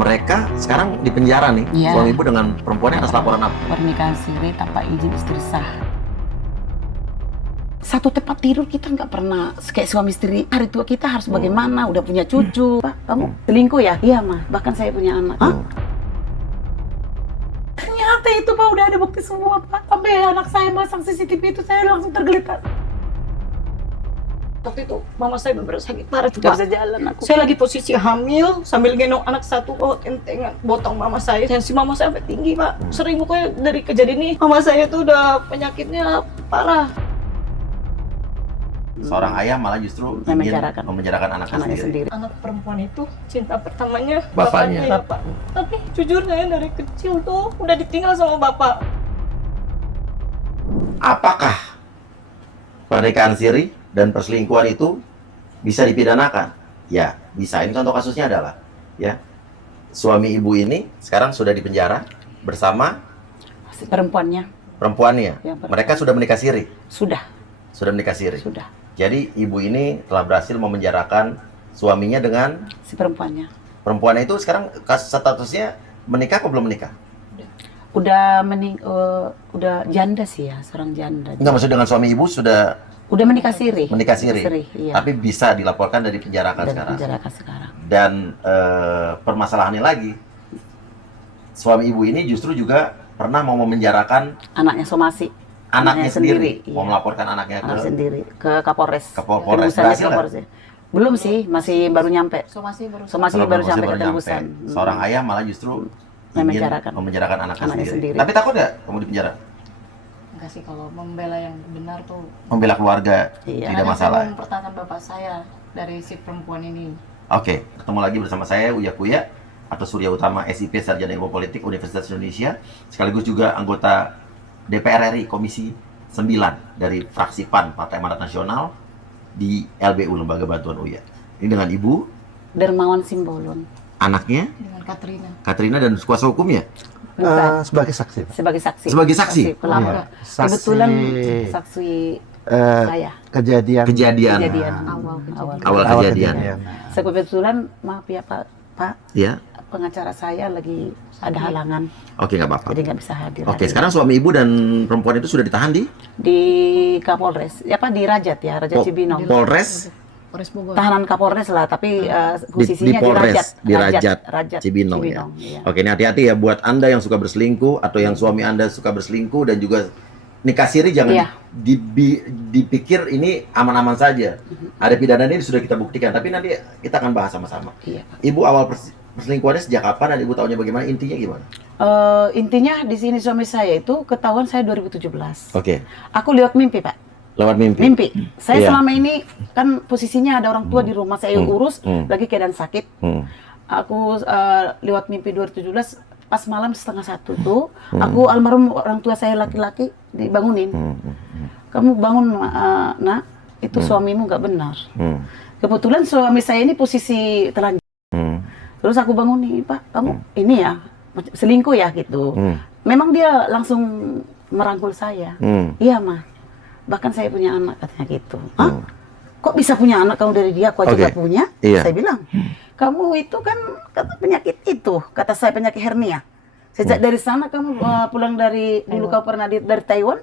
mereka sekarang di penjara nih, Iya. suami ibu dengan perempuannya atas laporan apa? Pernikahan siri tanpa izin istri sah. Satu tempat tidur kita nggak pernah kayak suami istri. Hari tua kita harus bagaimana? Udah punya cucu. Pak, kamu selingkuh ya? Iya mah. Bahkan saya punya anak. Hah? Ternyata itu Pak udah ada bukti semua Pak. Sampai anak saya masang CCTV itu saya langsung tergeletak. Waktu itu mama saya benar-benar sakit parah, tidak bisa jalan aku. Saya lagi posisi hamil sambil gendong anak satu, tentengan botong mama saya. Tensi mama saya sampai tinggi Pak. Sering pokoknya dari kejadian ini mama saya tuh udah penyakitnya parah. Seorang ayah malah justru ingin memenjarakan anaknya sendiri. Anak perempuan itu cinta pertamanya Bapaknya. Bapak. Tapi jujur saya dari kecil tuh udah ditinggal sama bapak. Apakah pernikahan siri dan perselingkuhan itu bisa dipidanakan? Ya, bisa. Ini contoh kasusnya adalah, ya, suami ibu ini sekarang sudah di penjara bersama Si perempuannya perempuannya. Yang perempuan. Mereka sudah menikah siri. sudah Menikah siri. sudah Jadi ibu ini telah berhasil memenjarakan suaminya dengan si perempuannya. perempuannya itu sekarang statusnya menikah atau belum menikah? Udah janda sih ya, seorang janda. Enggak, maksud dengan suami ibu sudah Udah menikah siri. Iya. Tapi bisa dilaporkan dari penjarakan Dari sekarang. penjarakan sekarang. Dan permasalahannya lagi, suami ibu ini justru juga pernah mau memenjarakan Anaknya somasi. anaknya sendiri, iya. mau melaporkan anaknya Anak ke sendiri ke Kapolres. Ke Polres. Tembusannya Berhasil nggak? Kapolres ya. Belum sih, masih baru nyampe. Somasi baru Baru sampai ke nyampe. tembusan. Seorang ayah malah justru ingin memenjarakan anaknya sendiri. Tapi takut nggak kamu di penjara? enggak sih, kalau membela yang benar tuh. Membela keluarga Iya. tidak Karena masalah. saya mempertahankan bapak saya dari si perempuan ini. Oke, ketemu lagi bersama saya Uya Kuya atau Surya Utama SIP Sarjana Ilmu Politik Universitas Indonesia, sekaligus juga anggota DPR RI Komisi 9 dari fraksi PAN Partai Amanat Nasional di LBU Lembaga Bantuan Uya. Ini dengan Ibu, Dermawan Simbolon. anaknya Dengan Katrina dan kuasa hukumnya. Bukan. Sebagai saksi. Sebagai saksi. Sebagai saksi? Pelapor. Iya. Saksi, Kebetulan saksi saya. Kejadian Kejadian. awal kejadian. Kebetulan maaf ya Pak, Ya. pengacara saya lagi ada halangan, Oke, nggak apa-apa. jadi nggak bisa hadir. Oke, sekarang suami ibu dan perempuan itu sudah ditahan di Di Kapolres, ya Pak, di Rajat ya, Rajat Cibinong. Polres Polres Bogor. Tahanan Kapolres lah, tapi di posisinya di Polres Rajat. di Rajat Rajat Cibinong ya. iya. Oke, ini hati-hati ya buat Anda yang suka berselingkuh atau yang suami Anda suka berselingkuh dan juga nikah siri, jangan Iya. dipikir ini aman-aman saja. Ada pidana ini sudah kita buktikan, tapi nanti kita akan bahas sama-sama. Iya, Pak. Ibu awal perselingkuhannya sejak kapan dan ibu tahunya bagaimana? Intinya gimana? Intinya di sini suami saya itu ketahuan saya 2017. Oke, Aku lihat mimpi Pak. lewat mimpi. Mimpi. Saya Iya. selama ini kan posisinya ada orang tua di rumah saya urus, lagi keadaan sakit. Hmm. Aku lewat mimpi 2017 pas malam 12:30 tuh, aku almarhum orang tua saya laki-laki dibangunin. Kamu bangun nak, itu suamimu nggak benar. Kebetulan suami saya ini posisi telanjang. Terus aku bangun nih, Pak, kamu ini ya selingkuh ya gitu. Memang dia langsung merangkul saya. Iya mah. Bahkan saya punya anak katanya gitu. Hah? Kok bisa punya anak kamu dari dia? Aku aja nggak punya. Iya. Saya bilang, kamu itu kan kata penyakit itu. Kata saya penyakit hernia. Sejak dari sana kamu pulang dari dulu kau pernah dari Taiwan.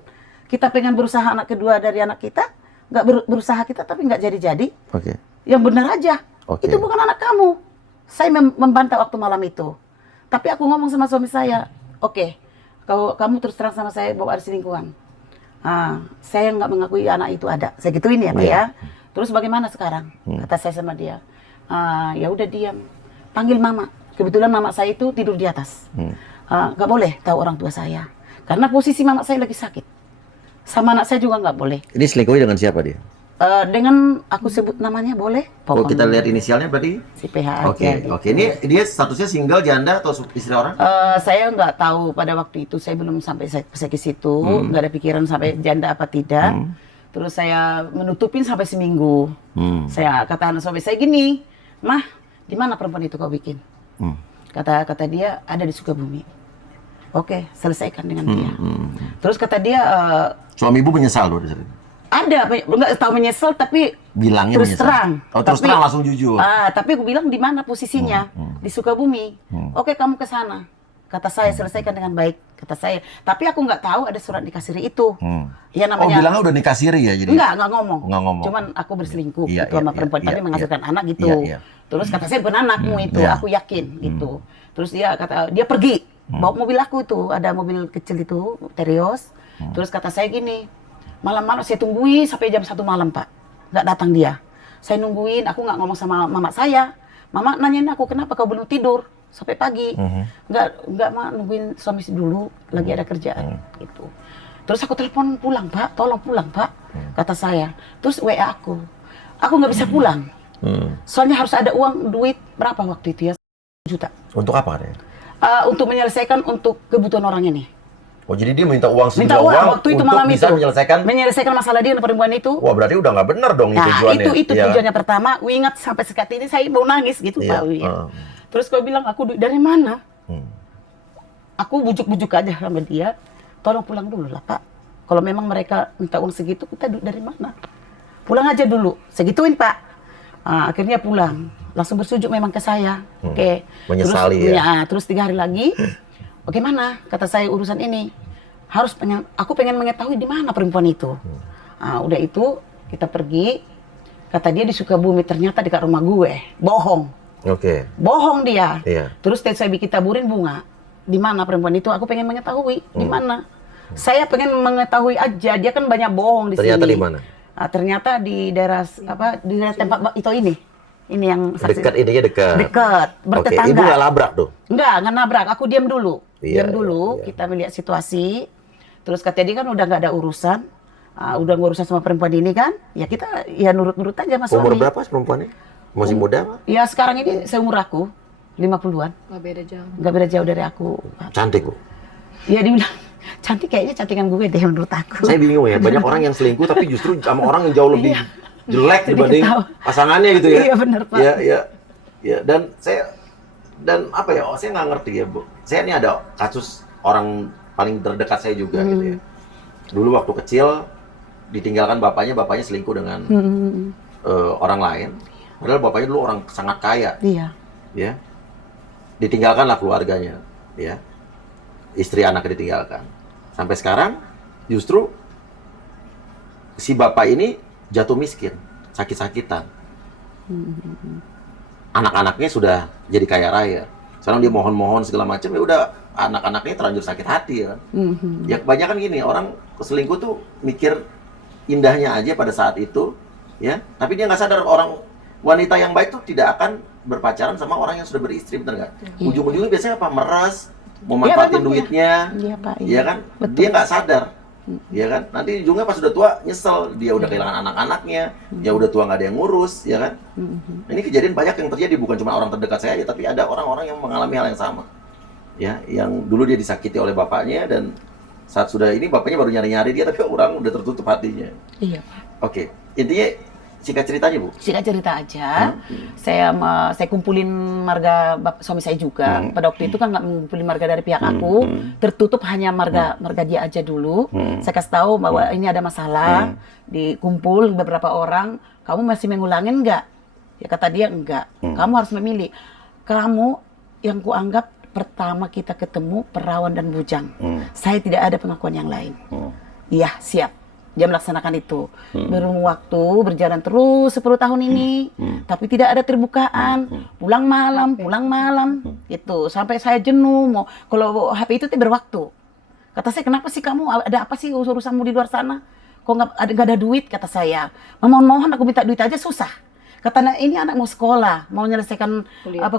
Kita pengen berusaha anak kedua dari anak kita, nggak berusaha kita tapi nggak jadi-jadi. Oke. Yang benar aja. Oke. Itu bukan anak kamu. Saya membantah waktu malam itu. Tapi aku ngomong sama suami saya, oke, kamu terus terang sama saya bahwa ada selingkuhan. Saya nggak mengakui anak itu ada. Saya gituin ya Pak ya. Terus bagaimana sekarang? Kata saya sama dia. Ya udah diam. Panggil mama. Kebetulan mama saya itu tidur di atas. Nggak boleh tahu orang tua saya. Karena posisi mama saya lagi sakit. Sama anak saya juga nggak boleh. Ini selingkuhnya dengan siapa dia? Dengan aku sebut namanya boleh? Oh, kita lihat inisialnya berarti? Si PH Oke, aja. oke. Ini dia statusnya single, janda atau istri orang? Saya nggak tahu pada waktu itu, saya belum sampai ke situ, nggak ada pikiran sampai janda apa tidak. Terus saya menutupin sampai seminggu. Saya kata anak suami saya gini, mah, di mana perempuan itu kau bikin? Kata dia ada di Sukabumi. Oke, selesaikan dengan dia. Terus kata dia, Suami ibu menyesal loh di situ. Ada, nggak tahu menyesal tapi Bilangnya terus menyesal. terang. Oh, terus terang langsung jujur. Tapi aku bilang di mana posisinya? Di Sukabumi. Oke, kamu ke sana. Kata saya, selesaikan dengan baik. Kata saya. Tapi aku nggak tahu ada surat nikah siri itu. Ya Oh, namanya. bilangnya udah nikah siri ya jadi? Nggak ngomong. Nggak ngomong. Cuman aku berselingkuh Iya, gitu sama iya, perempuan. iya, Tapi iya, menghasilkan anak gitu. Iya, iya. Terus kata saya, bukan anakmu itu. iya. Aku yakin gitu. Terus dia pergi. Bawa mobil aku itu. Ada mobil kecil itu, Terios. Terus kata saya gini, malam-malam saya tungguin sampai jam 1 malam, Pak. Nggak datang dia. Saya nungguin, aku nggak ngomong sama mama saya. Mama nanyain aku, kenapa kau belum tidur sampai pagi? Nggak, Ma, nungguin suami dulu, lagi ada kerjaan. Gitu. Terus aku telepon pulang, Pak. Tolong pulang, Pak. Kata saya. Terus WA aku nggak bisa pulang. Soalnya harus ada uang, duit berapa waktu itu ya? 1 juta. Untuk apa katanya? Untuk menyelesaikan untuk kebutuhan orang ini. Oh, jadi dia minta uang Minta sejumlah uang waktu itu untuk malam bisa itu. menyelesaikan. Masalah dia dengan perempuan itu. Wah, berarti udah nggak benar dong Nah, tujuannya. itu Iya. tujuannya pertama. Aku ingat sampai sekat ini saya mau nangis gitu, Iya. Pak Wi. Terus kau bilang, aku duit dari mana? Aku bujuk-bujuk aja sama dia. Tolong pulang dulu lah, Pak. Kalau memang mereka minta uang segitu, kita duit dari mana? Pulang aja dulu. Segituin, Pak. Akhirnya pulang. Langsung bersujud memang ke saya. Oke. Menyesali Terus 3 hari lagi, bagaimana? Kata saya urusan ini. Aku pengen mengetahui di mana perempuan itu. Udah itu kita pergi. Kata dia di Sukabumi, ternyata dekat rumah gue. Bohong. Oke. Bohong dia. Iya. Terus saya bikin taburin bunga. Di mana perempuan itu? Aku pengen mengetahui di mana. Saya pengen mengetahui aja. Dia kan banyak bohong di Ternyata sini. di mana? Ternyata di daerah di daerah tempat itu ini. Ini yang Dekat, idenya dekat. Dekat, Oke, bertetangga. ibu nggak labrak tuh? Nggak nabrak. Aku diam dulu. Iya, Diam dulu, iya. kita melihat situasi. Terus katanya dia kan udah nggak ada urusan. Udah ngurusan sama perempuan ini kan. Ya kita ya nurut-nurut aja sama Umur suami. berapa perempuannya? Masih muda apa? Ya sekarang ini seumur aku. 50-an. Nggak beda jauh. Nggak beda jauh dari aku. Cantik, Bu. Ya dibilang, cantik kayaknya cantikan gue deh menurut aku. Saya bingung ya, banyak orang yang selingkuh tapi justru sama orang yang jauh lebih jelek Jadi dibanding ketawa. pasangannya gitu ya. Iya, bener, Pak. Ya, dan apa ya, saya nggak ngerti ya, Bu. Saya ini ada kasus orang paling terdekat saya juga gitu ya. Dulu waktu kecil ditinggalkan bapaknya selingkuh dengan orang lain. Padahal bapaknya dulu orang sangat kaya, Iya. ya. Ditinggalkanlah keluarganya, ya. Istri anaknya ditinggalkan. Sampai sekarang justru si bapak ini jatuh miskin, sakit-sakitan. Anak-anaknya sudah jadi kaya raya. Sekarang dia mohon-mohon segala macam, ya udah anak-anaknya terlanjur sakit hati ya. Ya kebanyakan gini, orang selingkuh tuh mikir indahnya aja pada saat itu, ya. Tapi dia nggak sadar orang wanita yang baik tuh tidak akan berpacaran sama orang yang sudah beristri, bener nggak? Ujung-ujungnya biasanya apa? Meres, mau manfaatin memang ya. duitnya, Iya, Pak. ya kan? Betul. Dia nggak sadar, ya kan? Nanti ujungnya pas udah tua nyesel, dia udah kehilangan anak-anaknya, ya udah tua nggak ada yang ngurus, ya kan? Ini kejadian banyak yang terjadi, bukan cuma orang terdekat saya aja, tapi ada orang-orang yang mengalami hal yang sama, ya, yang dulu dia disakiti oleh bapaknya dan saat sudah ini bapaknya baru nyari-nyari dia, tapi orang udah tertutup hatinya. Iya, Pak. Oke, intinya singkat ceritanya, Bu. Singkat cerita aja, saya kumpulin marga suami saya juga. Pada waktu itu kan nggak ngumpulin marga dari pihak aku, tertutup hanya marga dia aja dulu. Saya kasih tahu bahwa ini ada masalah, dikumpul beberapa orang. Kamu masih mengulangin nggak? Ya kata dia enggak. Kamu harus memilih. Kamu yang kuanggap pertama kita ketemu perawan dan bujang. Saya tidak ada pengakuan yang lain. Iya, siap. Dia melaksanakan itu. Berumur waktu berjalan terus 10 tahun ini, tapi tidak ada terbukaan. Pulang malam, gitu. Sampai saya jenuh. Kalau HP itu berwaktu. Kata saya, kenapa sih kamu? Ada apa sih urusanmu di luar sana? Kok nggak ada duit? Kata saya. Mohon aku minta duit aja susah. Kata ini anak mau sekolah, mau menyelesaikan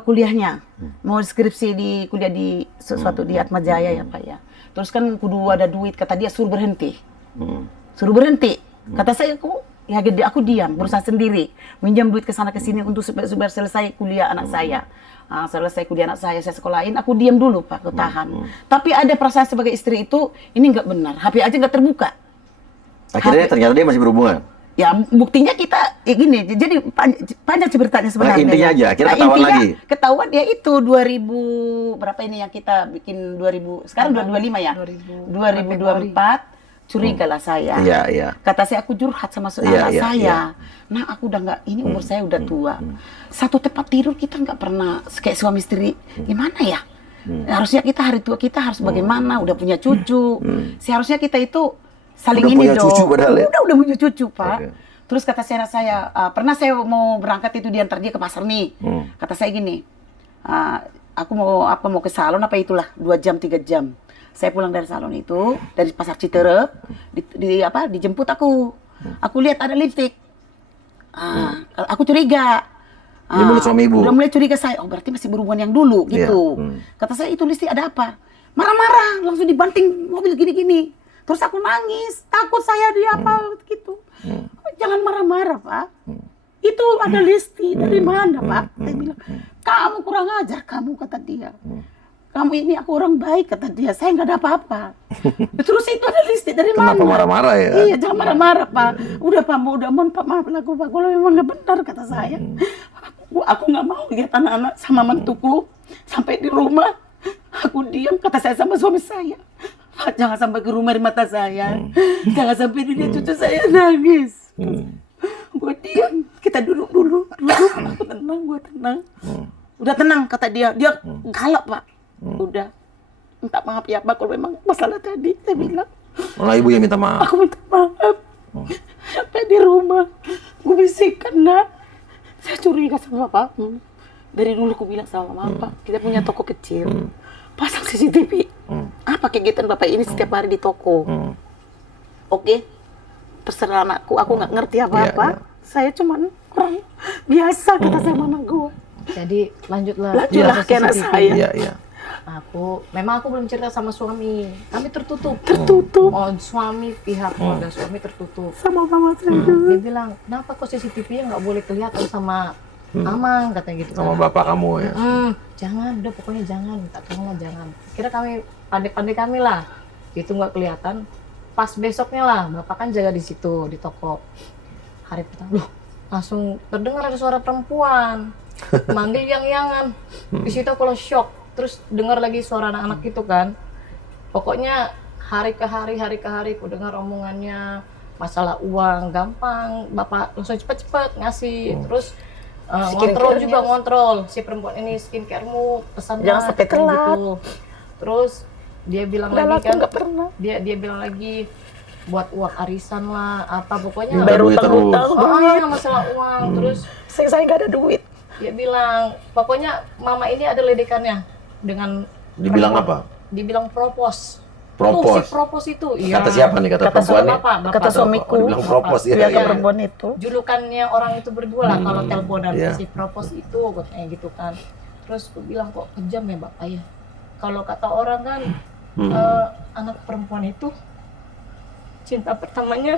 kuliahnya, mau skripsi kuliah di sesuatu di Atma Jaya ya Pak ya. Terus kan kudu ada duit. Kata dia suruh berhenti. Suruh berhenti. Kata saya, aku diam, berusaha sendiri. Minjam duit ke sana ke sini untuk supaya selesai kuliah anak saya. Selesai kuliah anak saya sekolahin, aku diam dulu Pak, aku tahan. Tapi ada perasaan sebagai istri itu, ini nggak benar. HP aja nggak terbuka. Akhirnya ternyata dia masih berhubungan. Ya buktinya kita gini, jadi panjang ceritanya sebenarnya. Intinya aja, akhirnya ketahuan lagi. Ketahuan dia itu 2000, berapa ini yang kita bikin 2000, sekarang 2025 ya? 2024. curiga lah saya. Iya, iya. Kata saya, aku curhat sama saudara Iya, iya, saya. iya. Nah, aku udah nggak, ini umur saya udah tua. Satu tempat tidur kita nggak pernah kayak suami istri. Gimana ya? Harusnya kita hari tua kita harus bagaimana? Udah punya cucu. Seharusnya kita itu saling Udah ini punya dong. cucu padahal ya? Udah punya cucu, Pak. Oke. Terus kata saya, pernah saya mau berangkat itu diantar dia ke pasar nih. Kata saya gini, aku mau ke salon apa itulah 2 jam 3 jam. Saya pulang dari salon itu, dari pasar Citerep, dijemput aku. Aku lihat ada lipstik. Aku curiga. Ini mulut suami ibu? Udah mulai curiga saya, oh berarti masih berhubungan yang dulu gitu. Kata saya, itu lipstik ada apa? Marah-marah, langsung dibanting mobil gini-gini. Terus aku nangis, takut saya dia apa gitu. Jangan marah-marah, Pak. Itu ada lipstik, dari mana, Pak? Saya bilang, kamu kurang ajar kamu, kata dia. Kamu ini aku orang baik, kata dia. Saya nggak ada apa-apa. Terus itu ada listrik dari mana? Kenapa marah-marah ya? Iya, jangan marah-marah, Pak. Udah, Pak, udah, mohon Pak, maaf lah, Pak. Kalau memang nggak benar, kata saya. Aku nggak mau lihat anak-anak sama mentuku sampai di rumah. Aku diam, kata saya sama suami saya. Pak, jangan sampai ke rumah di mata saya. Jangan sampai dilihat cucu saya nangis. Gue diam, kita duduk dulu. Aku tenang, gue tenang. Udah tenang, kata dia. Dia galak, Pak. Udah, minta maaf ya Pak kalau memang masalah tadi. Saya bilang, Malah ibu yang minta maaf. aku minta maaf. Sampai di rumah, gue bisikkan, Nak, saya curiga sama Bapakmu. Dari dulu aku bilang sama Mama, Pak, kita punya toko kecil, pasang CCTV. Apa kegiatan Bapak ini setiap hari di toko? Oke, terserah anakku, aku nggak ngerti apa-apa. Iya, iya. Saya cuman orang biasa, kata saya sama anak gue. Jadi lanjutlah. Lanjutlah proses ke anak CCTV. saya. Iya, iya. Memang aku belum cerita sama suami. Kami tertutup. Oh, suami, pihak keluarga suami tertutup. Sama mama saya. Dia bilang, kenapa kok CCTV-nya nggak boleh kelihatan sama Amang, katanya gitu. Sama bapak kamu ya. Jangan, udah pokoknya jangan, minta tolong lah jangan. Kira kami, pandai-pandai kami lah, itu nggak kelihatan. Pas besoknya lah, bapak kan jaga di situ, di toko. Hari pertama, loh, langsung terdengar ada suara perempuan, manggil yang-yangan. Di situ aku shock. Terus dengar lagi suara anak-anak itu kan. Pokoknya hari ke hari aku dengar omongannya masalah uang gampang, bapak langsung cepet-cepet ngasih. Terus ngontrol si perempuan ini, skincare-mu pesan Jangan sampai telat. gitu. Terus dia bilang Padahal lagi aku kan, nggak pernah. dia bilang lagi buat uang arisan lah, apa pokoknya. Bayar duit terus. Iya, masalah uang. Terus Saya nggak ada duit. dia bilang, pokoknya mama ini ada ledekannya dengan Dibilang perempuan. apa? Dibilang propose. Propose? Tuh, si propose itu. Iya. Kata siapa nih? Kata Kata perempuannya? Bapak. Kata suamiku. Oh, dibilang propose ya. Pihak Iya. perempuan itu. Julukannya orang itu berdua lah kalau teleponan. Iya. Si propose itu katanya gitu kan. Terus aku bilang, kok kejam ya Bapak ya. Kalau kata orang kan anak perempuan itu cinta pertamanya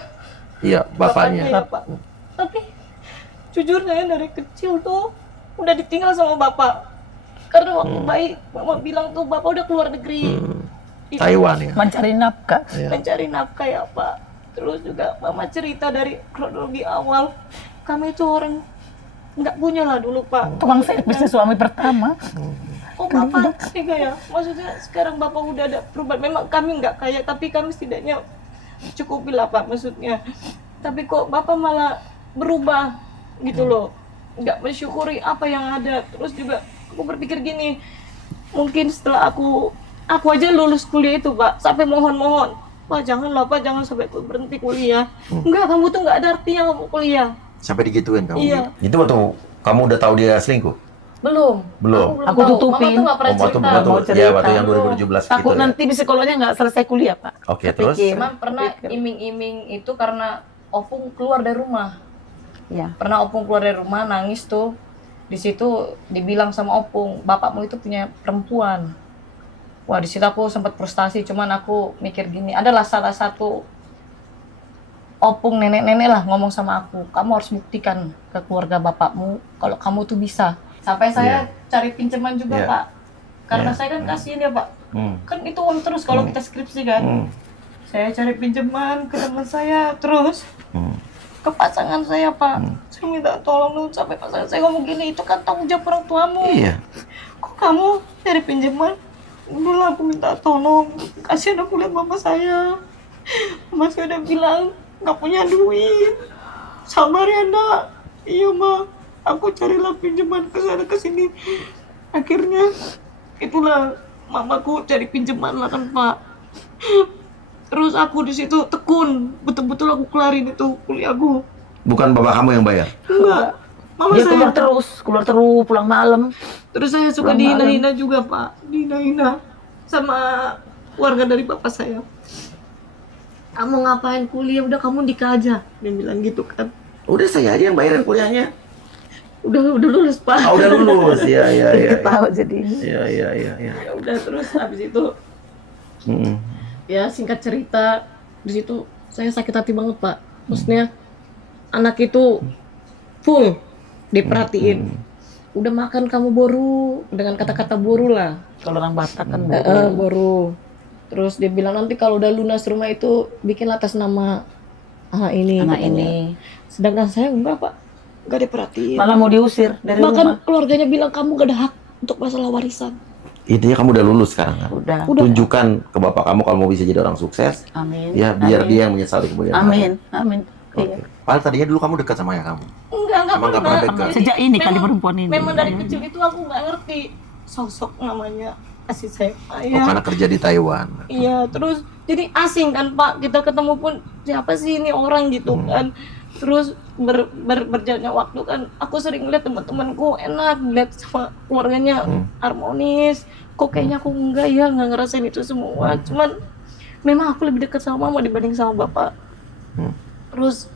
Iya, bapaknya. ya Pak. Tapi jujur saya dari kecil tuh udah ditinggal sama Bapak. Karena waktu bayi Mama bilang tuh Bapak udah keluar negeri. Taiwan ya. Mencari nafkah. Iya. Mencari nafkah ya Pak. Terus juga Mama cerita dari kronologi awal, kami itu orang nggak punya lah dulu Pak. Tukang servis suami pertama. Oh Bapak tega ya? Maksudnya sekarang Bapak udah ada perubahan. Memang kami nggak kaya, tapi kami setidaknya cukupi lah Pak maksudnya. Tapi kok Bapak malah berubah gitu loh. Nggak mensyukuri apa yang ada. Terus juga aku berpikir gini, mungkin setelah aku aja lulus kuliah itu Pak, sampai mohon-mohon, Pak janganlah Pak, jangan sampai berhenti kuliah. Enggak, kamu tuh nggak ada artinya kamu kuliah. Sampai digituin kamu. Iya. Itu waktu kamu udah tahu dia selingkuh? Belum. Belum. Aku tahu. tutupin. Mama tuh nggak pernah Waktu cerita. waktu mau ya cerita. waktu yang 2017 gitu Takut ya. nanti psikolognya nggak selesai kuliah, Pak. Oke, Saya terus? pikir. Cuman pernah iming-iming itu karena Opung keluar dari rumah. Ya. Pernah Opung keluar dari rumah nangis tuh. Di situ dibilang sama Opung, bapakmu itu punya perempuan. Wah, di situ aku sempat frustasi, cuman aku mikir gini, adalah salah satu Opung nenek-nenek lah ngomong sama aku, kamu harus buktikan ke keluarga bapakmu kalau kamu tuh bisa. Sampai saya cari pinjaman juga, Iya. Pak. Karena Iya. saya kan kasihan ya, Pak. Hmm. Kan itu uang terus kalau kita skripsi kan. Saya cari pinjaman ke teman saya, terus ke pasangan saya, Pak. Saya minta tolong dulu sampai pasangan saya ngomong gini, itu kan tanggung jawab orang tuamu. Iya. Kok kamu cari pinjaman? Dulu aku minta tolong, kasihan aku lihat mama saya. Mas udah bilang nggak punya duit. Sabar ya nak. Iya mah, aku carilah pinjaman ke sana ke sini. Akhirnya itulah mamaku cari pinjaman lah kan Pak. Terus aku di situ tekun, betul-betul aku kelarin itu kuliahku. Bukan bapak kamu yang bayar. Enggak, mama Dia saya. keluar terus pulang malam. Terus saya suka Pulang malam. dihina-hina juga Pak, dihina-hina sama keluarga dari bapak saya. Kamu ngapain kuliah? Udah kamu nikah aja, dia bilang gitu kan. Udah saya aja yang bayarin kuliahnya. Udah lulus Pak. Ah, udah lulus. Iya. Tahu jadi. Iya. Ya udah terus habis itu Mm-mm. ya singkat cerita di situ saya sakit hati banget Pak. Maksudnya anak itu full diperhatiin. Udah makan kamu boru dengan kata-kata boru lah. Kalau orang Batak kan Boru. Terus dia bilang nanti kalau udah lunas rumah itu bikinlah atas nama ini. anak katanya. ini. Sedangkan saya enggak Pak, enggak diperhatiin. Malah mau diusir dari rumah. Bahkan keluarganya bilang kamu gak ada hak untuk masalah warisan. Intinya kamu udah lulus sekarang kan? Udah. Tunjukkan ke bapak kamu kalau mau bisa jadi orang sukses. Amin. Ya biar Amin. dia yang menyesal di kemudian hari. Amin. Amin. Oke. Iya. Padahal tadinya dulu kamu dekat sama ayah kamu. Enggak Emang nggak pernah dekat? Sejak ini kali perempuan ini. Memang dari kecil itu aku nggak ngerti sosok namanya kasih sayang Oh, ayah. karena kerja di Taiwan. Iya, terus jadi asing kan Pak, kita ketemu pun siapa sih ini orang gitu kan. Terus berjalannya waktu kan, aku sering lihat teman-temanku enak, lihat sama keluarganya harmonis. Kok kayaknya aku enggak ya, nggak ngerasain itu semua. Cuman memang aku lebih dekat sama mama dibanding sama bapak. Terus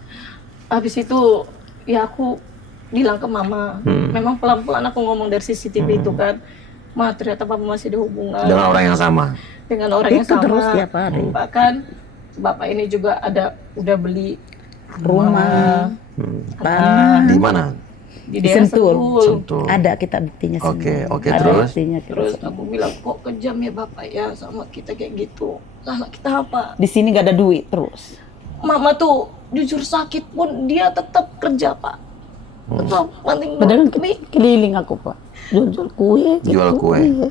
habis itu ya aku bilang ke mama, memang pelan-pelan aku ngomong dari CCTV itu kan, Ma ternyata papa masih ada hubungan Dengan orang yang sama. dengan orang yang Itu sama. terus tiap hari. Bahkan bapak ini juga udah beli Rumah. tanah Di mana? di Di daerah Sentul. Sentul. Sentul. Ada kita buktinya semua. Oke, Ada terus? buktinya kita Terus semua. aku bilang kok kejam ya bapak ya sama kita kayak gitu. Salah kita apa? Di sini gak ada duit terus. Mama tuh jujur sakit pun dia tetap kerja Pak. Tetap penting Padahal demi keliling aku Pak. Jual kue. gitu. Jual kue.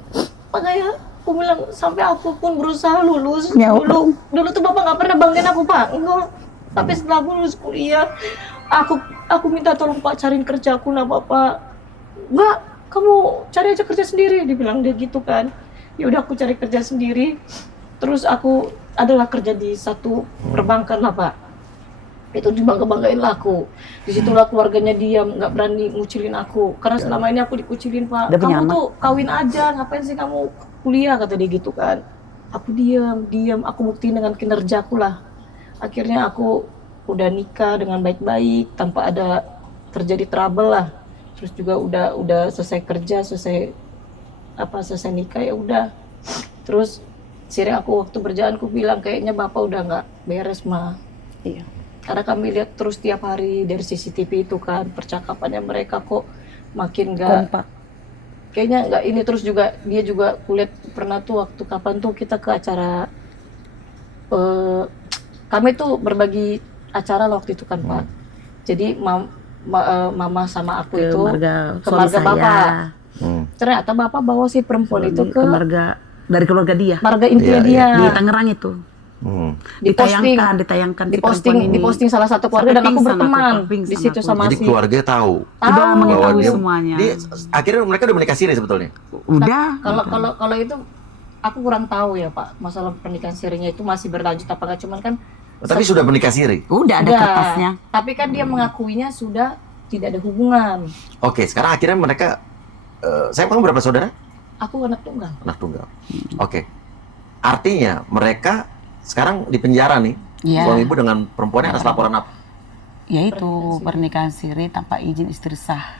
makanya aku bilang sampai aku pun berusaha lulus. Ya, Dulu tuh bapak nggak pernah banggain aku Pak. Enggak. Tapi setelah aku lulus kuliah, aku minta tolong Pak cariin kerja aku lah Bapak. Enggak, kamu cari aja kerja sendiri, dibilang dia gitu kan. Ya udah aku cari kerja sendiri. Terus aku adalah kerja di satu perbankan lah Pak. Itu dibangga-banggain lah aku. Disitulah keluarganya diam, nggak berani ngucilin aku. Karena selama ini aku dikucilin Pak. Udah punya Kamu anak? tuh kawin aja, ngapain sih kamu kuliah kata dia gitu kan. Aku diam. Aku buktiin dengan kinerjaku lah. Akhirnya aku udah nikah dengan baik-baik tanpa ada terjadi trouble lah. Terus juga udah selesai kerja, selesai nikah ya udah. Terus sering aku waktu berjalan aku bilang kayaknya bapak udah nggak beres mah. Iya. Karena kami lihat terus tiap hari dari CCTV itu kan percakapannya mereka kok makin nggak Kompak. kayaknya nggak ini. Terus juga dia juga kulihat pernah tuh waktu kapan tuh kita ke acara kami tuh berbagi acara lah waktu itu kan Pak. Jadi mama sama aku itu Keluarga ke suami marga saya. bapak. Ternyata bapak bawa si perempuan itu ke Dari keluarga dia. marga intinya Iya, dia. Di Tangerang itu. Ditayangkan si perempuan ini. Diposting salah satu keluarga dan Sampai aku pingsan berteman aku, pingsan di situ aku. sama Jadi si keluarga tahu. Udah Tahu. mengetahui dia- semuanya. Akhirnya mereka udah menikah siri sebetulnya. Udah. Kalau itu aku kurang tahu ya Pak, masalah pernikahan sirinya itu masih berlanjut apa enggak, cuman kan Tapi sudah menikah siri. Udah ada udah. kertasnya. Tapi kan dia mengakuinya sudah tidak ada hubungan. Oke, sekarang akhirnya mereka saya kamu berapa saudara? Aku anak tunggal. Anak tunggal. Oke. Artinya mereka sekarang di penjara nih. Iya. Suami ibu dengan perempuannya atas laporan apa? Yaitu pernikahan siri tanpa izin istri sah.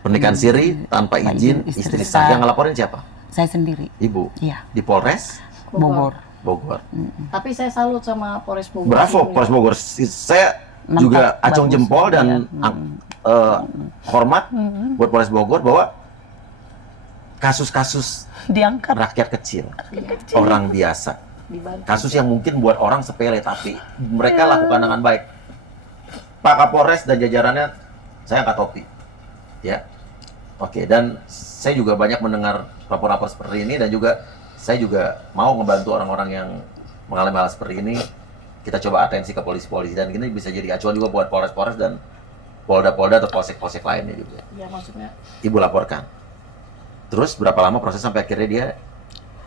Pernikahan siri tanpa izin istri sah. Yang ngelaporin siapa? Saya sendiri. Ibu. Iya. Di Polres Bogor. Bogor. Tapi saya salut sama Polres Bogor. Bravo Polres Bogor. Saya juga acung bagus. jempol dan hormat buat Polres Bogor bahwa kasus-kasus Diangkat. rakyat kecil, orang biasa, Dibantu. kasus yang mungkin buat orang sepele tapi mereka lakukan dengan baik. Pak Kapolres dan jajarannya saya angkat topi, ya. Oke, dan saya juga banyak mendengar lapor-lapor seperti ini dan juga saya juga mau membantu orang-orang yang mengalami hal seperti ini kita coba atensi ke polisi-polisi, dan ini bisa jadi acuan juga buat Polres-Polres dan Polda-Polda atau polsek-polsek lainnya juga. Ya maksudnya Ibu laporkan. Terus berapa lama proses sampai akhirnya dia?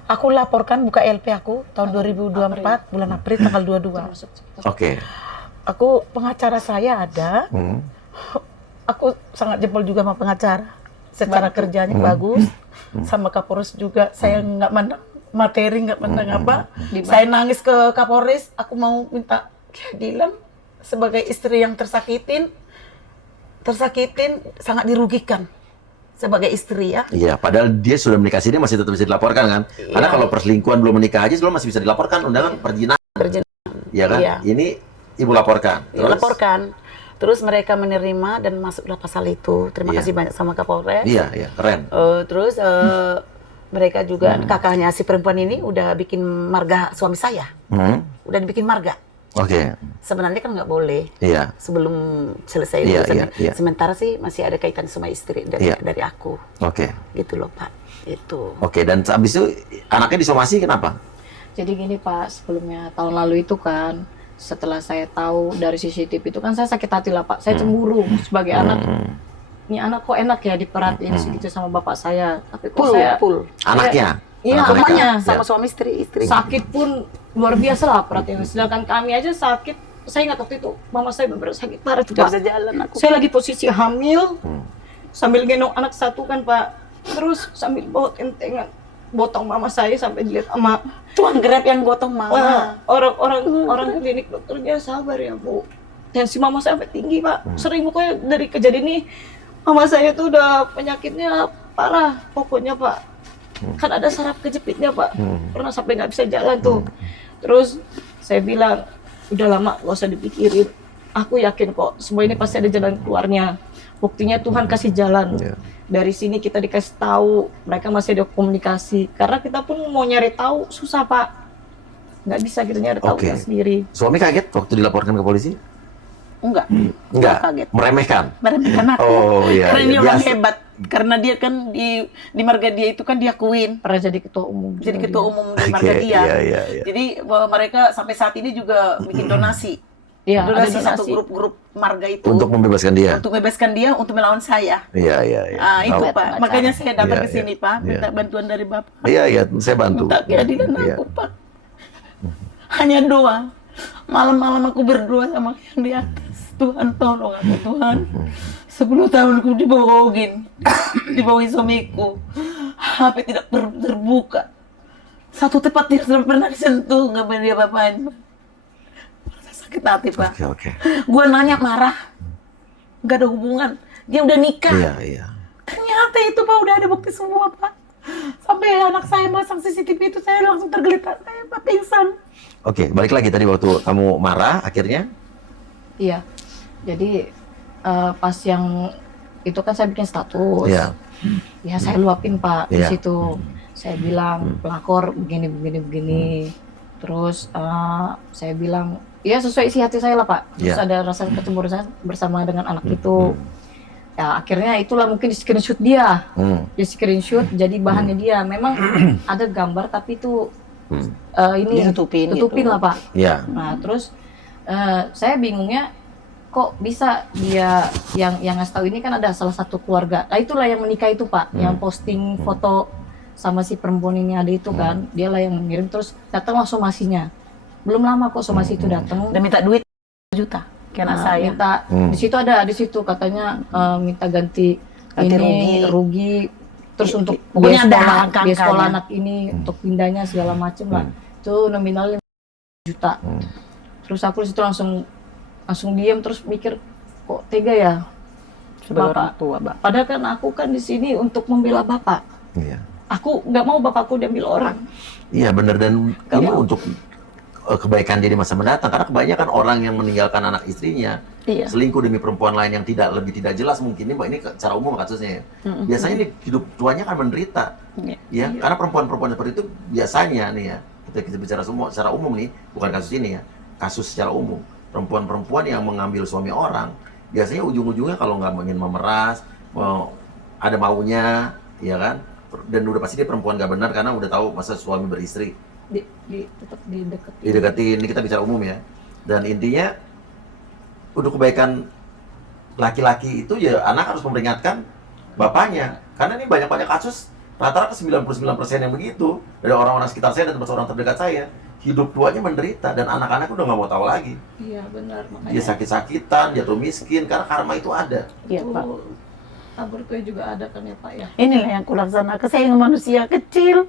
Aku laporkan buka LP aku tahun 2024 bulan April tanggal 22. termasuk Oke. Aku pengacara saya ada. Hmm. Aku sangat jempol juga sama pengacara. Secara kerjanya bagus. Sama Kapolres juga saya nggak mandang materi, nggak mandang apa. Saya nangis ke Kapolres. Aku mau minta keadilan sebagai istri yang tersakitin, sangat dirugikan sebagai istri ya. Iya, padahal dia sudah menikah sini masih tetap bisa dilaporkan kan? Karena kalau perselingkuhan belum menikah aja sebelum masih bisa dilaporkan, undangan perjinahan. Iya kan? Iya. Ini ibu laporkan. Ya, laporkan. Terus mereka menerima dan masuklah pasal itu. Terima kasih banyak sama Kapolres. Iya, iya, keren. Terus mereka juga kakaknya si perempuan ini udah bikin marga suami saya. Udah dibikin marga. Oke. Sebenarnya kan nggak boleh. Iya. Sebelum selesai Iya, urusannya. iya. Sementara sih masih ada kaitan sama istri dari aku. Oke. Gitu loh Pak. Itu. Oke, dan habis itu anaknya disomasi kenapa? Jadi gini Pak, sebelumnya tahun lalu itu kan, setelah saya tahu dari CCTV itu kan saya sakit hati lah Pak. Saya cemburu sebagai anak. Ini anak kok enak ya diperhatiin segitu sama bapak saya. Tapi kok saya Anaknya? Iya, Anak mereka? anaknya Sama Ya. suami istri. sakit pun luar biasa lah perhatian. Sedangkan kami aja sakit. Saya ingat waktu itu mama saya benar-benar sakit parah tuh Nggak Pak. bisa jalan aku. Saya lagi posisi hamil, sambil gendong anak satu kan Pak. Terus sambil bawa tentengan, botong mama saya sampai dilihat sama Tuan Grab yang gotong mama. orang klinik dokternya. Sabar ya Bu. Tensi mama saya sampai tinggi Pak. Sering pokoknya dari kejadian ini mama saya tuh udah penyakitnya parah pokoknya Pak. Kan ada saraf kejepitnya Pak. Pernah sampai nggak bisa jalan tuh. Terus saya bilang udah lama gak usah dipikirin. Aku yakin kok semua ini pasti ada jalan keluarnya. Buktinya Tuhan kasih jalan. Dari sini kita dikasih tahu, mereka masih ada komunikasi. Karena kita pun mau nyari tahu susah Pak. Nggak bisa gitu nyari tahu Oke. sendiri. Suami kaget waktu dilaporkan ke polisi? Enggak. Enggak. Kaget. Meremehkan? Meremehkan aku. Oh iya. Karena iya. dia orang Biasa. hebat. Karena dia kan di marga dia itu kan diakuin. Pernah jadi ketua umum. Jadi juga ketua dia. umum di marga Oke, dia. iya. Jadi mereka sampai saat ini juga bikin donasi. Iya, ada donasi satu donasi. grup marga itu. Untuk membebaskan dia? Untuk bebaskan dia untuk melawan saya. Iya. Ah, itu Oh, Pak. Makanya saya datang Iya, ke sini iya. Pak, Iya. minta bantuan dari Bapak. Iya, saya bantu. Minta keadilan Iya. aku Pak. Hanya doa. Malam-malam aku berdoa sama yang di atas. Tuhan tolong aku Tuhan. 10 tahun aku dibohongin suamiku. HP tidak terbuka. Satu tempat dia tidak pernah disentuh, nggak pernah dia apa-apain. Merasa sakit hati Pak. Oke. Gue nanya marah, nggak ada hubungan. Dia udah nikah. Iya. Ternyata itu Pak udah ada bukti semua Pak. Sampai anak saya masang CCTV itu saya langsung tergeletak, saya Pak pingsan. Oke, balik lagi tadi waktu kamu marah, akhirnya? Iya. Jadi pas yang itu kan saya bikin status. Iya. Ya saya luapin Pak di Iya. situ. Saya bilang pelakor begini. Terus saya bilang ya sesuai isi hati saya lah Pak. Terus Iya. ada rasa kecemburuan saya bersama dengan anak itu. Ya akhirnya itulah mungkin di screenshot dia. Di screenshot jadi bahannya dia. Memang ada gambar tapi itu ini Ditutupin tutupin gitu. lah Pak. Iya. Nah terus saya bingungnya kok bisa dia yang ngasih tahu ini kan ada salah satu keluarga. Nah itulah yang menikah itu Pak, yang posting foto sama si perempuan ini ada itu kan, dialah yang mengirim terus datanglah somasinya. Belum lama kok somasi itu datang. Udah minta duit 1 juta karena saya. Minta di situ di situ katanya minta ganti Ganti rugi. Terus untuk Pokoknya ada biaya angka-angkanya. sekolah anak ini untuk pindahnya segala macem lah. Itu nominalnya 1 juta. Terus aku di situ langsung diam terus mikir kok tega ya Sebagai Bapak. orang tua, Bapak. Padahal kan aku kan di sini untuk membela Bapak. Iya. Aku nggak mau bapakku diambil orang. Iya benar, dan Gak ini mau. untuk kebaikan dia di masa mendatang, karena kebanyakan orang yang meninggalkan anak istrinya Iya. selingkuh demi perempuan lain yang lebih tidak jelas mungkin, ini secara umum kasusnya ya. Biasanya ini hidup tuanya kan menderita. Iya. Ya, karena perempuan-perempuan seperti itu biasanya nih ya, kita bicara semua secara umum nih, bukan kasus ini ya, kasus secara umum. Perempuan-perempuan yang mengambil suami orang, biasanya ujung-ujungnya kalau nggak ingin memeras, ada maunya, ya kan? Dan udah pasti dia perempuan nggak benar karena udah tahu masa suami beristri. Tetap dideketin. Dideketin, ini kita bicara umum ya. Dan intinya untuk kebaikan laki-laki itu ya anak harus memperingatkan bapaknya. Karena ini banyak-banyak kasus, rata-rata 99% yang begitu dari orang-orang sekitar saya dan termasuk orang terdekat saya. Hidup tuanya menderita dan anak-anak udah nggak mau tahu lagi. Iya benar, Dia makanya sakit-sakitan, jatuh miskin karena karma itu ada. Iya, Pak. tabur kue juga ada kan ya Pak ya. Inilah yang kulaksanakan. Saya yang manusia kecil,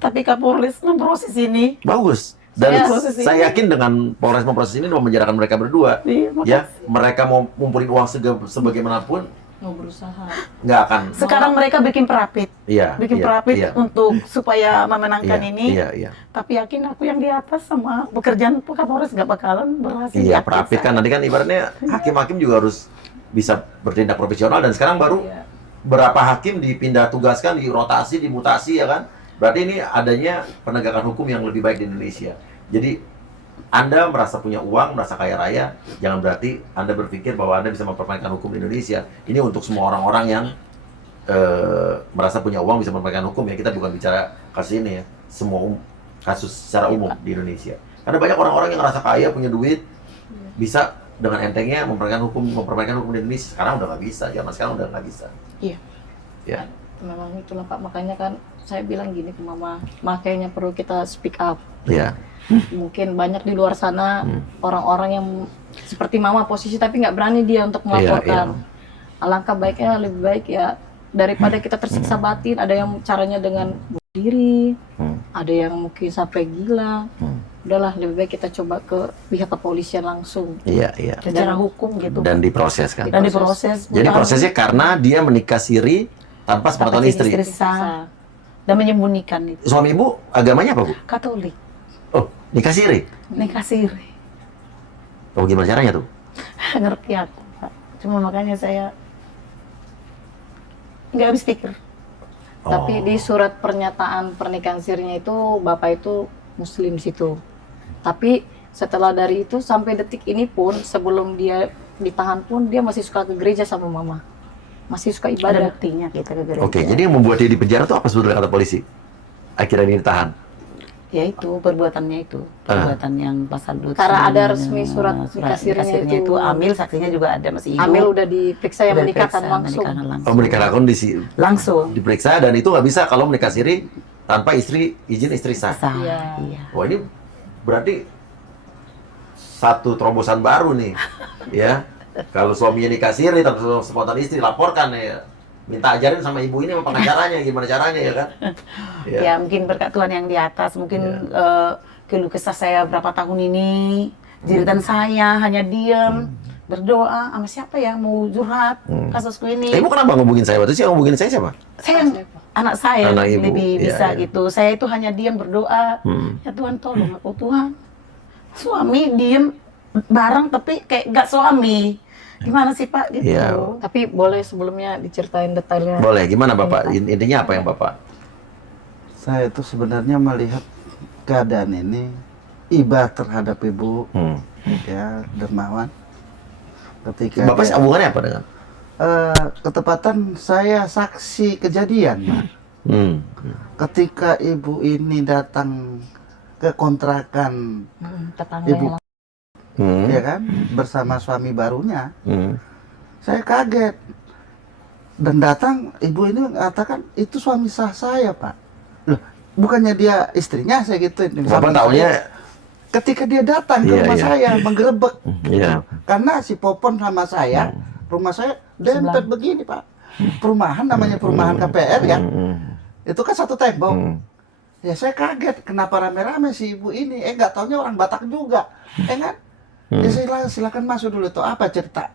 tapi Kapolres memproses ini. Bagus. Dan Saya proses ini. saya yakin dengan Polres memproses ini memenjarakan mereka berdua. Iya, Ya, mereka mau ngumpulin uang sebagaimanapun Mau berusaha. nggak akan. Sekarang mereka bikin perapit, Iya. bikin iya, perapit iya, untuk supaya memenangkan iya, ini. Iya, iya. Tapi yakin aku yang di atas sama pekerjaan Kapolres gak bakalan berhasil. Iya, Yakin perapit kan saya. nanti kan ibaratnya hakim-hakim juga harus bisa bertindak profesional dan sekarang baru Iya. berapa hakim dipindah tugaskan, dirotasi, dimutasi ya kan. Berarti ini adanya penegakan hukum yang lebih baik di Indonesia. Jadi Anda merasa punya uang, merasa kaya raya, jangan berarti Anda berpikir bahwa Anda bisa mempermainkan hukum di Indonesia. Ini untuk semua orang-orang yang merasa punya uang bisa mempermainkan hukum ya. Kita bukan bicara kasus ini ya, semua kasus secara umum di Indonesia. Karena banyak orang-orang yang ngerasa kaya, punya duit, bisa dengan entengnya mempermainkan hukum di Indonesia. Sekarang udah nggak bisa, zaman sekarang udah nggak bisa. Iya. Ya. Memang itulah Pak, makanya kan saya bilang gini ke Mama, makanya perlu kita speak up. Ya. Mungkin banyak di luar sana orang-orang yang seperti Mama posisi tapi nggak berani dia untuk melaporkan. Alangkah baiknya lebih baik ya daripada kita tersiksa batin. Ada yang caranya dengan bunuh diri, ada yang mungkin sampai gila. Udahlah lebih baik kita coba ke pihak kepolisian langsung. Iya, iya. Secara hukum gitu. Dan diproses kan. Dan diproses. Jadi Bukan prosesnya karena dia menikah siri tanpa sepengetahuan istri. sah dan menyembunyikan itu. Suami ibu agamanya apa, Bu? Katolik, Oh, nikah siri. nikah siri. Oh, gimana caranya tuh? Ngerti aku, Pak. Cuma makanya saya nggak habis pikir. Tapi di surat pernyataan pernikahan sirinya itu Bapak itu Muslim di situ. Tapi setelah dari itu sampai detik ini pun sebelum dia ditahan pun dia masih suka ke gereja sama Mama. Masih suka Ada ibadah. buktinya kita ke gereja. Oke, jadi yang membuat dia di penjara tuh apa sebetulnya kata polisi? Akhirnya dia ditahan. Ya itu perbuatannya itu, perbuatan yang pasal 2. Karena ada resmi surat nikah sirinya itu. Amil saksinya juga ada, masih hidup. Amil udah diperiksa yang Udah menikahkan diperiksa, langsung. menikahkan langsung. Oh, menikah kondisi Langsung. diperiksa dan itu nggak bisa kalau menikah siri tanpa izin istri sah. Sah. Iya. Iya. Wah, ini berarti satu terobosan baru nih, ya. Kalau suaminya nikah siri tanpa sepengetahuan istri, laporkan ya. Minta ajarin sama ibu ini sama pengacaranya gimana caranya ya kan? Ya. Ya mungkin berkat Tuhan yang di atas, mungkin keluh kesah saya berapa tahun ini, jeritan saya hanya diam, berdoa sama siapa ya mau curhat kasusku ini. Ibu kenapa ngomongin saya? Waktu itu yang ngomongin saya siapa? Saya anak saya Anak ibu. lebih Iya, bisa iya. gitu. Saya itu hanya diam berdoa. Ya Tuhan tolong aku Tuhan. Suami diem bareng tapi kayak gak suami. Gimana sih Pak gitu? Iya. Tapi boleh sebelumnya diceritain detailnya. Boleh, gimana Bapak? Intinya apa yang Bapak? Saya itu sebenarnya melihat keadaan ini iba terhadap ibu ya Dermawan. Ketika Bapak hubungannya apa dengan? ketepatan saya saksi kejadian, Pak. Ketika ibu ini datang ke kontrakan Tetangga Ibu. yang ya kan bersama suami barunya, saya kaget dan datang ibu ini mengatakan itu suami sah saya Pak. Loh, bukannya dia istrinya saya gituin. Bapak taunya? Ketika dia datang ke Iya, rumah iya. saya menggerebek Iya. karena si Popon sama saya rumah saya dempet begini Pak. Perumahan namanya perumahan KPR ya. Itu kan satu tembok. Ya saya kaget kenapa rame-rame si ibu ini. Nggak taunya orang Batak juga. Kan? Ya silakan masuk dulu tuh apa ceritanya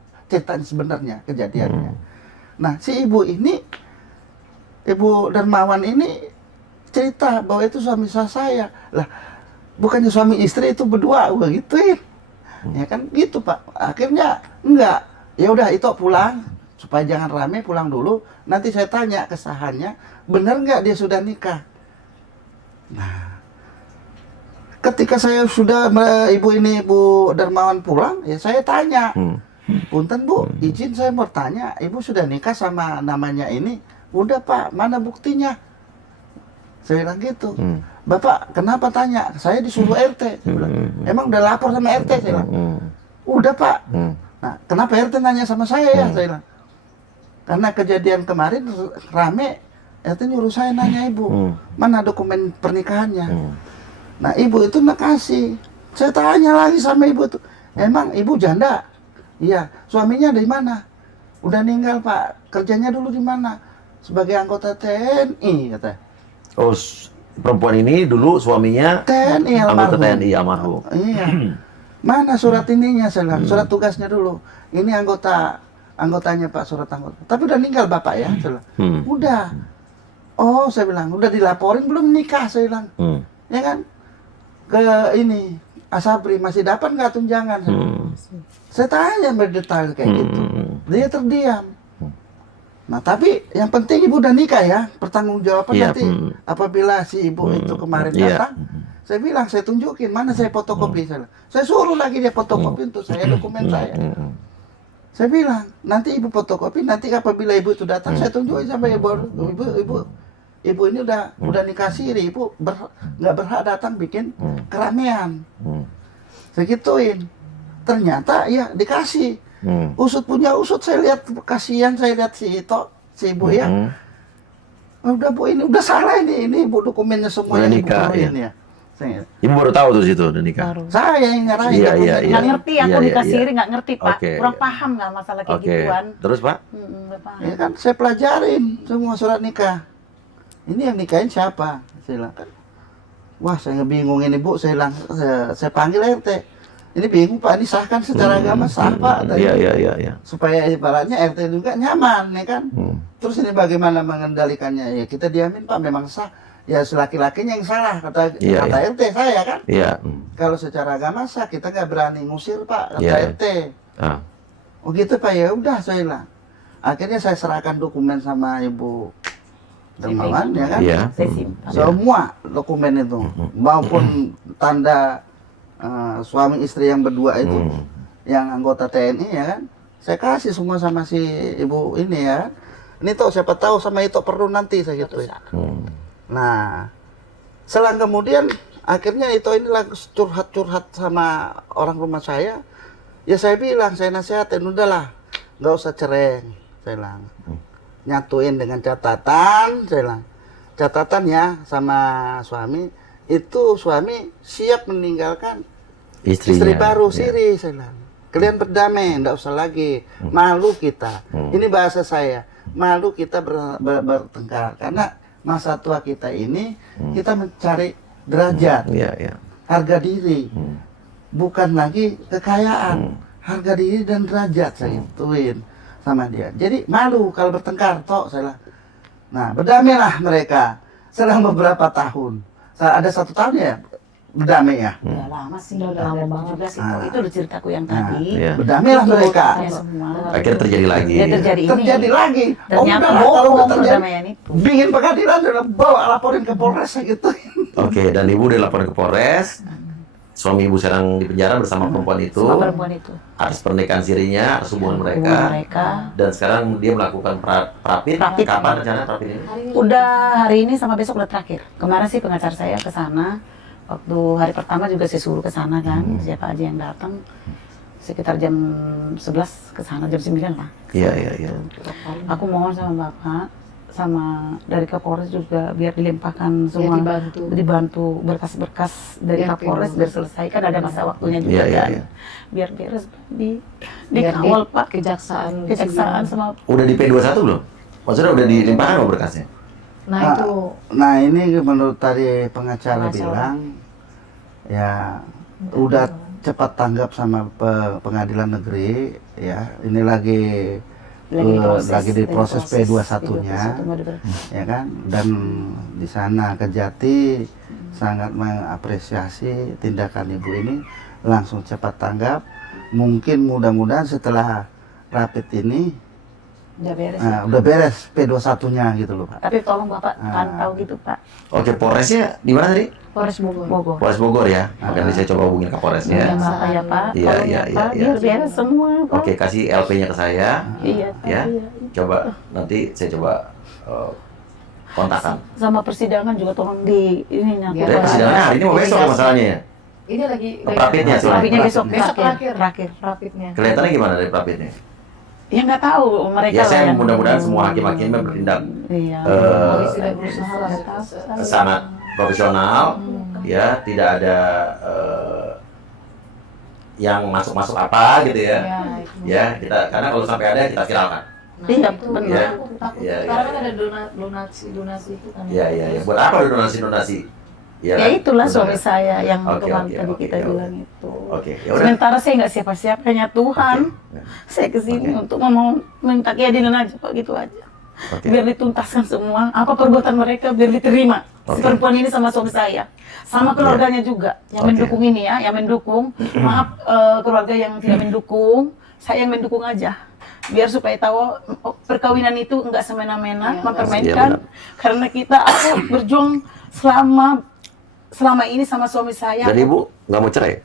sebenarnya kejadiannya. Nah si ibu ini, Ibu Dermawan ini cerita bahwa itu suami sah saya. Lah bukannya suami istri itu berdua gua gituin. Ya kan gitu Pak. Akhirnya enggak. Ya udah itu pulang supaya jangan rame, pulang dulu. Nanti saya tanya kesahannya, benar nggak dia sudah nikah? Nah, ketika saya sudah ibu Dermawan pulang, ya saya tanya, punten Bu, izin saya mau tanya, ibu sudah nikah sama namanya ini? Udah Pak, mana buktinya? Saya bilang gitu. Bapak kenapa tanya? Saya disuruh RT. Saya bilang, emang udah lapor sama RT? Saya bilang, udah Pak. Nah, kenapa RT nanya sama saya ya? Saya bilang, karena kejadian kemarin rame, RT nyuruh saya nanya ibu, mana dokumen pernikahannya? Nah, ibu itu nggak kasih. Saya tanya lagi sama ibu tuh, emang ibu janda? Iya. Suaminya dari mana? Udah meninggal Pak. Kerjanya dulu di mana? Sebagai anggota TNI katanya. Oh, perempuan ini dulu suaminya TNI anggota almarhum. TNI almarhum. Iya. Mana surat ininya saya bilang, surat tugasnya dulu. Ini anggotanya Pak, surat anggota. Tapi udah meninggal Bapak ya? Saya bilang, udah. Oh, saya bilang, udah dilaporin belum nikah? Saya bilang, ya kan? Ke ini, Asabri, masih dapat nggak tunjangan? Saya tanya berdetail kayak gitu. Dia terdiam. Nah, tapi yang penting ibu udah nikah ya. Pertanggungjawaban Iya, nanti apabila si ibu itu kemarin Iya. datang, saya bilang, saya tunjukin mana saya fotokopi. Saya suruh lagi dia fotokopi untuk saya, dokumen saya. Saya bilang, nanti ibu fotokopi, nanti apabila ibu itu datang, saya tunjukin sama ibu ini udah nikah siri, ibu nggak berhak datang bikin keramaian. Saya gituin. Ternyata ya dikasih. Usut punya usut, saya lihat kasihan, saya lihat si ibu ya. Oh, udah Bu, ini udah salah ini ibu dokumennya Udah semuanya ibu nikah, keluarin ya. Saya, Ibu baru tahu tuh situ udah nikah. Baru. saya yang ngarahin Iya, dokumennya. iya, iya. Nggak ngerti aku Iya, iya, nikah iya. siri, nggak ngerti Pak. Oke, Kurang iya. paham nggak masalah kayak Oke. gituan. Terus Pak? Nggak paham. Ya kan, saya pelajarin semua surat nikah. Ini yang nikahin siapa? Saya bilang, wah saya ngebingungin ibu, saya bilang, saya panggil RT. Ini bingung Pak, ini sahkan secara agama, sah Pak. Tadi. Iya. Supaya ibaratnya RT juga nyaman, ya kan? Terus ini bagaimana mengendalikannya? Ya kita diamin Pak, memang sah. Ya laki-lakinya yang salah, kata Iya, RT saya kan. Iya. Kalau secara agama sah, kita nggak berani ngusir Pak, kata Iya. RT. Ah. Oh gitu Pak, ya udah saya bilang. Akhirnya saya serahkan dokumen sama Ibu Dermawan, ya kan? Iya. Saya simpan. Semua dokumen itu, maupun tanda suami istri yang berdua itu, yang anggota TNI ya kan, saya kasih semua sama si ibu ini ya. Kan? Ini tuh siapa tahu sama itu perlu nanti saya gitu ya. Nah, selang kemudian akhirnya itu inilah curhat-curhat sama orang rumah saya. Ya saya bilang, saya nasihatin, udahlah, nggak usah cerai, saya bilang. Nyatuin dengan catatan, saya bilang. Catatan ya sama suami, itu suami siap meninggalkan Istrinya. istri baru Iya. siri, saya bilang. Kalian berdamai, enggak usah lagi. Malu kita. Ini bahasa saya. Malu kita bertengkar. Karena masa tua kita ini, kita mencari derajat, Iya. harga diri. Bukan lagi kekayaan. Harga diri dan derajat, saya gituin sama dia. Jadi malu kalau bertengkar, toh saya bilang. Nah, berdamailah mereka. Selang beberapa tahun. Ada 1 tahun ya, berdamai ya. Udah lama sih, Udah udah lama lama banget. juga sih. Itu udah ceritaku yang tadi. Iya. Berdamailah Itu mereka. ya semua. Akhirnya terjadi lagi. Ya terjadi ini. Terjadi lagi. Ternyata udahlah, kalau udah bohong terjadi, perdamaian itu. bikin pengadilan, udah bawa laporin ke Polres gitu. Oke, dan ibu dilaporkan ke Polres. Suami ibu sekarang di penjara bersama perempuan itu Sama perempuan itu. atas pernikahan sirinya, atas hubungan mereka. Hubungan mereka. Dan sekarang dia melakukan prapit. Prapit. Kapan rencana prapit ini? Udah hari ini sama besok udah terakhir. Kemarin sih pengacara saya ke sana. Waktu hari pertama juga saya suruh ke sana kan. Siapa aja yang datang. Sekitar jam 11 ke sana, jam 9 lah. Iya. Aku mohon sama Bapak, sama dari Kapolres juga biar dilimpahkan semua, dibantu berkas-berkas dari Biar Kapolres biar selesai, kan ada masa waktunya juga Iya, kan. iya. Biar beres Biar dikawal Pak, kejaksaan sama Udah di P21 belum? Maksudnya udah dilimpahkan loh berkasnya? Nah itu Nah ini menurut tadi pengacara bilang, ya udah cepat tanggap sama pengadilan negeri, ya ini lagi di proses P21-nya, ya kan, dan di sana Kejati sangat mengapresiasi tindakan ibu ini, langsung cepat tanggap. Mungkin mudah-mudahan setelah rapid ini udah beres. udah beres P21-nya gitu loh Pak. Tapi tolong Bapak pantau gitu Pak. Oke, Polresnya di mana tadi? Polres Bogor. Bogor. Polres Bogor ya. Makanya saya coba hubungin ke Ya, Polresnya. Bapak ya Pak. Iya, Tolong iya, ya, iya, Pak. iya. Biar beres semua Pak. Oke, kasih LP-nya ke saya. Iya Pak. Ya. Iya. Coba nanti saya coba kontakan. Sama persidangan juga tolong di ini Iya. Dari persidangannya hari ini mau besok ya masalahnya ya? Ini lagi Rapidnya soalnya. Rapidnya besok Besok terakhir. terakhir. Rapidnya. Kelihatannya gimana dari rapidnya? Ya nggak tahu mereka. Ya saya yang- mudah-mudahan semua hakim-hakim ini bertindak Iya. Polisi udah berusaha lah. Nggak tahu. sangat profesional, ya tidak ada yang masuk-masuk apa gitu ya. Ya, itu. Ya kita karena kalau sampai ada kita viralkan. Nah, Iya, itu benar. Ya. aku takut. Iya, Sekarang iya. kan ada donasi itu kan. Iya iya. Ya. Buat apa donasi-donasi? Ya kan? itulah Benar. suami saya yang Oke, kemarin oke, tadi oke, kita oke. bilang itu. Oke, ya udah. Sementara saya nggak siapa-siapa, hanya Tuhan. Oke. Saya kesini untuk mau minta keadilan aja Pak, gitu aja. Oke. Biar dituntaskan semua, apa perbuatan mereka biar diterima. Si Oke. perempuan ini sama suami saya, sama keluarganya juga yang Oke. mendukung ini ya, yang mendukung. Maaf keluarga yang tidak mendukung, saya yang mendukung aja. Biar supaya tahu perkawinan itu enggak semena-mena, Iya, mempermainkan. iya, Karena aku berjuang selama ini sama suami saya. Jadi ibu nggak mau cerai,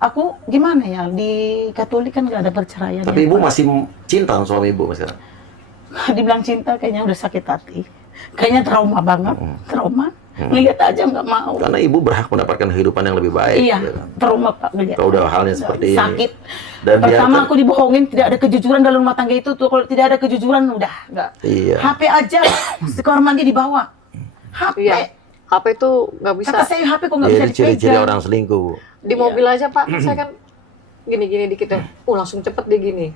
Aku gimana ya, di Katolik kan nggak ada perceraian. tapi ya, ibu Pak. masih cinta sama suami ibu sekarang. Dibilang cinta kayaknya udah sakit hati. Kayaknya trauma banget, trauma. Ngeliat aja nggak mau. Karena ibu berhak mendapatkan kehidupan yang lebih baik. Iya, ya kan? trauma Pak ngeliat. Kalau udah halnya seperti ini. Sakit. Dan Pertama biarkan- aku dibohongin, tidak ada kejujuran dalam rumah tangga itu tuh. Kalau tidak ada kejujuran udah nggak. Iya. HP aja di kamar mandi dibawa. HP. Iya. HP itu nggak bisa. Kata saya HP kok nggak bisa Jadi ciri-ciri dipegang. orang selingkuh, Bu. Di mobil aja Pak, saya kan gini-gini dikit ya. Langsung cepet dia gini.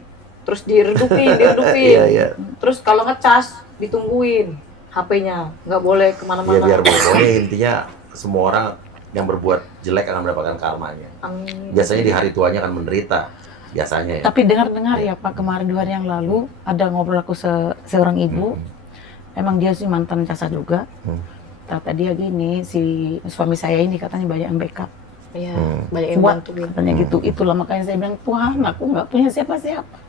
Terus diredupin. Iya, iya. Terus kalau ngecas ditungguin HP-nya, nggak boleh Ya kemana-mana. biar pokoknya intinya semua orang yang berbuat jelek akan mendapatkan karmanya. Amin. Biasanya di hari tuanya akan menderita. Biasanya ya. Tapi dengar-dengar ya Pak, kemarin 2 hari yang lalu ada ngobrol aku seorang ibu. Emang dia sih mantan jasa juga. Kata dia gini, si suami saya ini katanya banyak yang backup. Iya, banyak yang Kuat bantuin. katanya gitu. Itulah makanya saya bilang, Tuhan aku nggak punya siapa-siapa.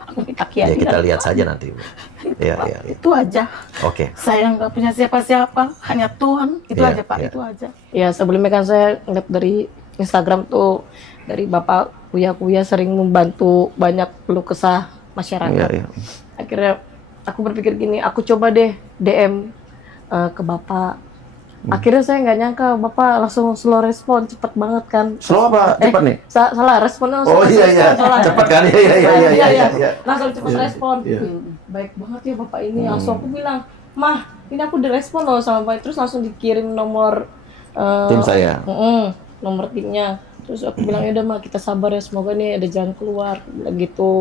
Aku minta Ya keadilan. kita lihat saja nanti, Bu. Iya, Pak. iya, iya. Itu aja. Oke. Saya nggak punya siapa-siapa, hanya Tuhan. Itu Iya, aja Pak, iya. itu aja. Ya sebelumnya kan saya ngeliat dari Instagram tuh dari Bapak Kuya sering membantu banyak keluh kesah masyarakat. Iya, iya. Akhirnya aku berpikir gini, aku coba deh DM ke Bapak. Akhirnya saya nggak nyangka Bapak langsung slow respon, cepet banget kan. Slow apa? Cepat nih. Salah responnya Oh langsung iya, iya. salah. Cepat kan? Iya, iya, iya, iya, iya, iya. Langsung cepet respon. Iya. Baik banget ya Bapak ini. Langsung aku bilang, Mah, ini aku direspon loh sama Bapak. Terus langsung dikirim nomor Tim saya. nomor timnya. Terus aku bilang ya udah Mah, kita sabar ya, semoga nih ada jalan keluar. Aku bilang gitu.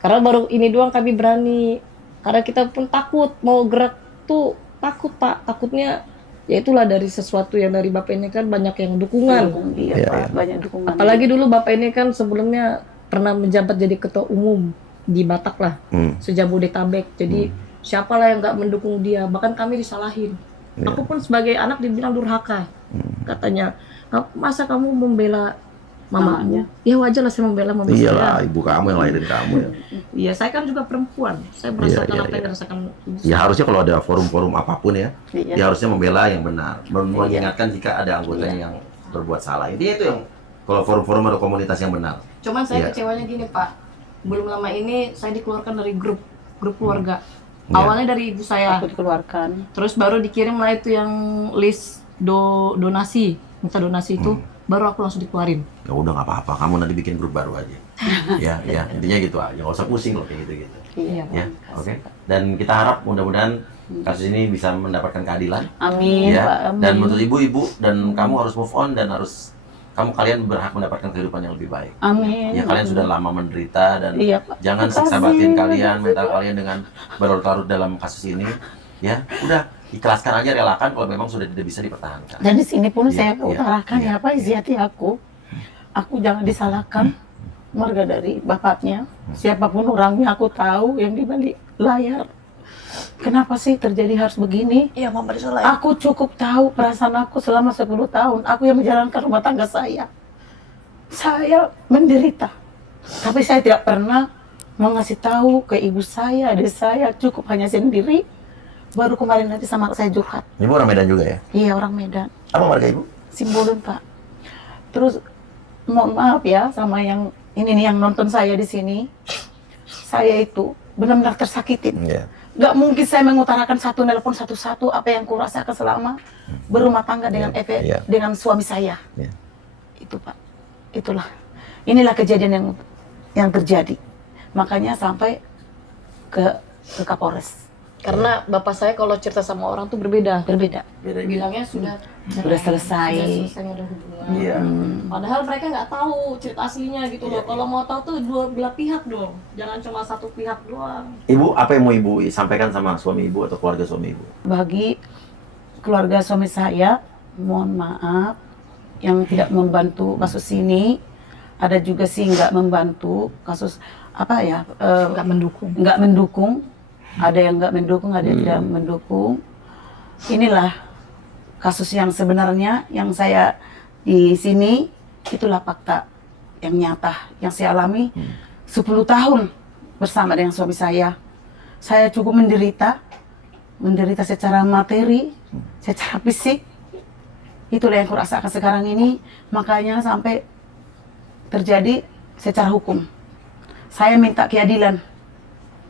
Karena baru ini doang kami berani. Karena kita pun takut mau gerak tuh takut Pak. Takutnya ya itulah dari sesuatu yang dari Bapak ini kan banyak yang dukungan. Iya Iya, Pak, iya. banyak dukungan. Apalagi dulu Bapak ini kan sebelumnya pernah menjabat jadi ketua umum di Batak lah, sejabodetabek. Jadi siapalah yang nggak mendukung dia, bahkan kami disalahin. Iya. Aku pun sebagai anak dibilang durhaka, katanya. Masa kamu membela mamamu? Ya wajar lah saya membela mama Iyalah, saya. ibu kamu yang lahirin kamu ya. Iya, saya kan juga perempuan. Saya merasakan iya, apa yang iya. dirasakan ibu Ya harusnya kalau ada forum-forum apapun ya, Iya. ya harusnya membela yang benar, mengingatkan jika ada anggotanya yang berbuat salah. Intinya itu yang kalau forum-forum atau komunitas yang benar. Cuman saya Iya. kecewanya gini Pak, belum lama ini saya dikeluarkan dari grup keluarga. Iya. Awalnya dari ibu saya, Aku dikeluarkan. terus baru dikirim lah itu yang list donasi, minta donasi itu, baru aku langsung dikeluarin. Ya udah nggak apa-apa, kamu nanti bikin grup baru aja. Ya, ya intinya gitu aja, nggak usah pusing loh kayak gitu-gitu. Iya. Ya, oke. Dan kita harap mudah-mudahan kasus ini bisa mendapatkan keadilan. Amin Pak. Ya. Amin. Dan menurut ibu dan kamu harus move on dan harus kalian berhak mendapatkan kehidupan yang lebih baik. Amin. Ya kalian sudah lama menderita dan Iya, Pak. jangan Makasih, siksa batin makasih, kalian, mental Pak. kalian dengan berlarut-larut dalam kasus ini. Ya, udah ikhlaskan aja, relakan kalau memang sudah tidak bisa dipertahankan. Dan di sini pun Iya, saya iya, utarakan iya. ya Pak, isi hati aku. Aku jangan disalahkan keluarga dari bapaknya. Siapapun orangnya aku tahu yang di balik layar. Kenapa sih terjadi harus begini? Iya, Mama disalah. Aku cukup tahu perasaan aku selama 10 tahun. Aku yang menjalankan rumah tangga saya. Saya menderita. Tapi saya tidak pernah mengasih tahu ke ibu saya, adik saya, cukup hanya sendiri. Baru kemarin nanti sama saya curhat. Ibu orang Medan juga ya? Iya, orang Medan. Apa marga ibu? Simbolon Pak. Terus mohon maaf ya sama yang ini nih yang nonton saya di sini. Saya itu benar-benar tersakitin. Iya. nggak mungkin saya mengutarakan satu nelpon satu-satu apa yang kurasakan selama berumah tangga dengan Iya. dengan suami saya. Iya. Itu Pak, itulah. Inilah kejadian yang terjadi. Makanya sampai ke Kapolres. Karena bapak saya kalau cerita sama orang tuh berbeda. Berbeda. Bilangnya sudah selesai. Sudah selesai ada hubungan. Iya. Padahal mereka nggak tahu cerita aslinya gitu loh. Kalau mau tahu tuh dua belah pihak dong. Jangan cuma satu pihak doang. Ibu, apa yang mau Ibu sampaikan sama suami Ibu atau keluarga suami Ibu? Bagi keluarga suami saya, mohon maaf yang tidak membantu kasus ini. Ada juga sih nggak membantu kasus apa ya? Nggak mendukung. Nggak mendukung. Ada yang nggak mendukung, ada yang tidak mendukung. Inilah kasus yang sebenarnya yang saya di sini, itulah fakta yang nyata yang saya alami 10 tahun bersama dengan suami saya. Saya cukup menderita secara materi, secara fisik. Itulah yang kurasakan sekarang ini, makanya sampai terjadi secara hukum. Saya minta keadilan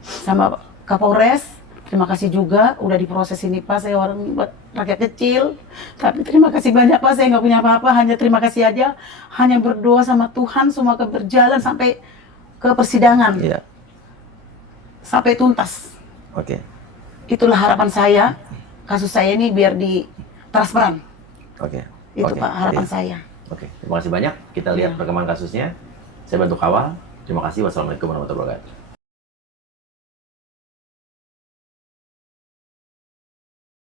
sama Kapolres. Terima kasih juga udah diproses ini Pak. Saya orang rakyat kecil, tapi terima kasih banyak Pak. Saya nggak punya apa-apa, hanya terima kasih aja. Hanya berdoa sama Tuhan semoga berjalan sampai ke persidangan, Iya. sampai tuntas. Oke. Itulah harapan saya. Kasus saya ini biar di transparan. Oke. Itu Oke. Pak harapan Iya. saya. Oke. Terima kasih banyak. Kita lihat perkembangan kasusnya. Saya bantu kawal. Terima kasih. Wassalamualaikum warahmatullahi wabarakatuh.